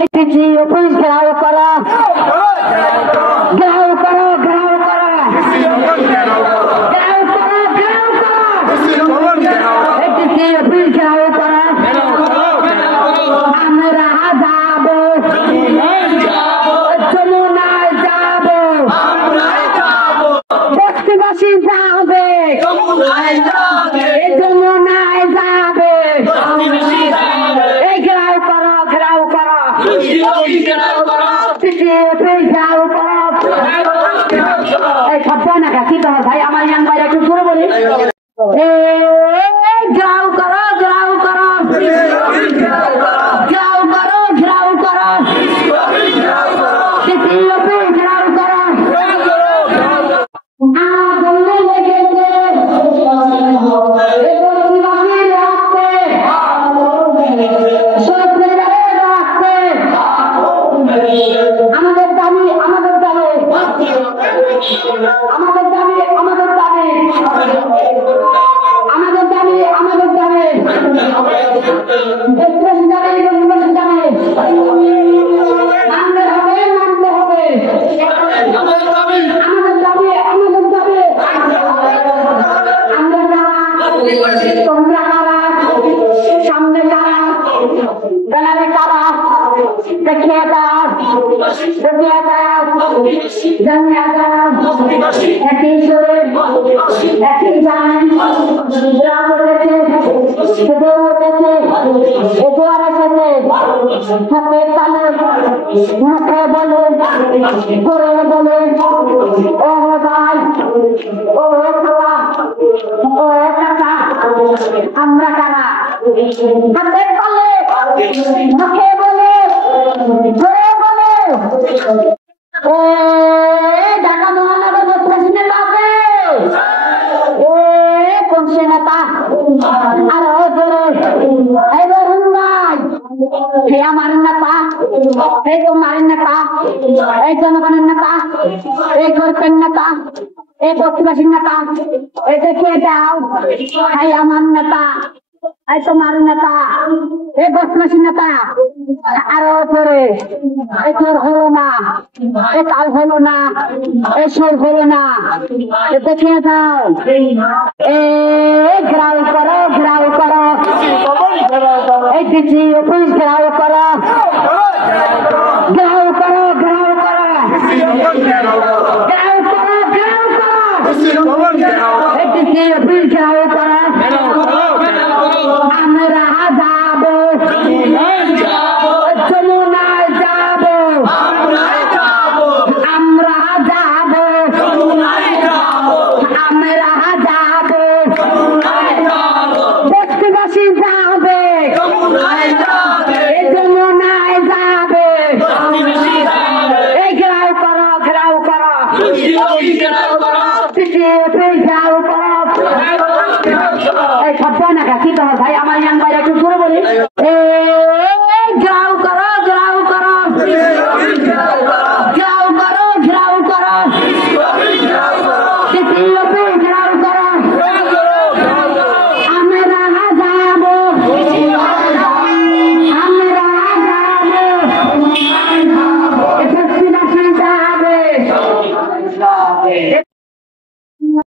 ঘেরাও করা, ঘেরাও করো, ঘেরাও করা, ঘেরাও করো, ঘেরাও করা, এটিকে অফিস ঘেরাও করা। আমরা যাবো, যমুনায় যাবো, বস্তিবাসী যাবে, যমুনায় যাবে, এই ঘেরাও করো, ঘেরাও করো, ভাই আমার ইয়াং ভাই একটু পুরো বলি, ঘেরাও করো, ঘেরাও করো, ঘেরাও করো, ঘেরাও করো, ঘেরাও করো। আগুনে লেগেছে আমাদের দাবি, আমাদের দাবি, আমাদের দাবি, আমাদের দাবি, আমাদের দাবি, আমাদের দাবি, মানতে হবে, মানতে হবে, আমাদের দাবি, আমাদের দাবি, আমরা কারা, তোমরা কারা, সামনে কারা, বেলারে কারা, দেখিয়ে দাও, দেখিয়ে দাও, জানিয়ে দাও, একই সুরে, একই গান, গ্রাম উঠেছে, শুধু উঠেছে, এগুয়ার সাথে, হাতে তালে, মুখে বলে, করে বলে, ও ভাই, ও খালা, ও কাকা, আমরা কারা, হাতে তালে, মুখে বলে, করে বলে, ও ঢাকা মহানগর বস্তিবাসী নেতা আছে, কোন সে নেতা, আরো জোরে, এই বরুণ ভাই, হে আমার নেতা, এই তোমার নেতা, এই জনগণের নেতা, এই গরিবের নেতা, এই বস্তিবাসীর নেতা, এই দেখিয়ে দাও, হে আমার নেতা, এই তোমার নেতা, এই বস্তিবাসীর নেতা, আরো জোরে, এই তোর হলো না, এই কাল হলো না, এই সুর হলো না, দেখিয়ে দাও, ঘেরাও করো, ঘেরাও করো, এই ডিজি অফিস ঘেরাও করো, ঘেরাও করো, ঘেরাও করো, ঘেরাও করো, ঘেরাও করো, এই ডিজি অফিস ঘেরাও করো। আমরা যাবো, যমুনায় যাবো, আমরা যাবো, আমরা যাবো, বস্তিবাসী যাবে, যমুনায় যাবে, এই ঘেরাও করো, ঘেরাও করো, ঘেরাও করো, এই সব না কি তোমার ভাই আমার ইয়াং ভাই একটু পুরো বলি,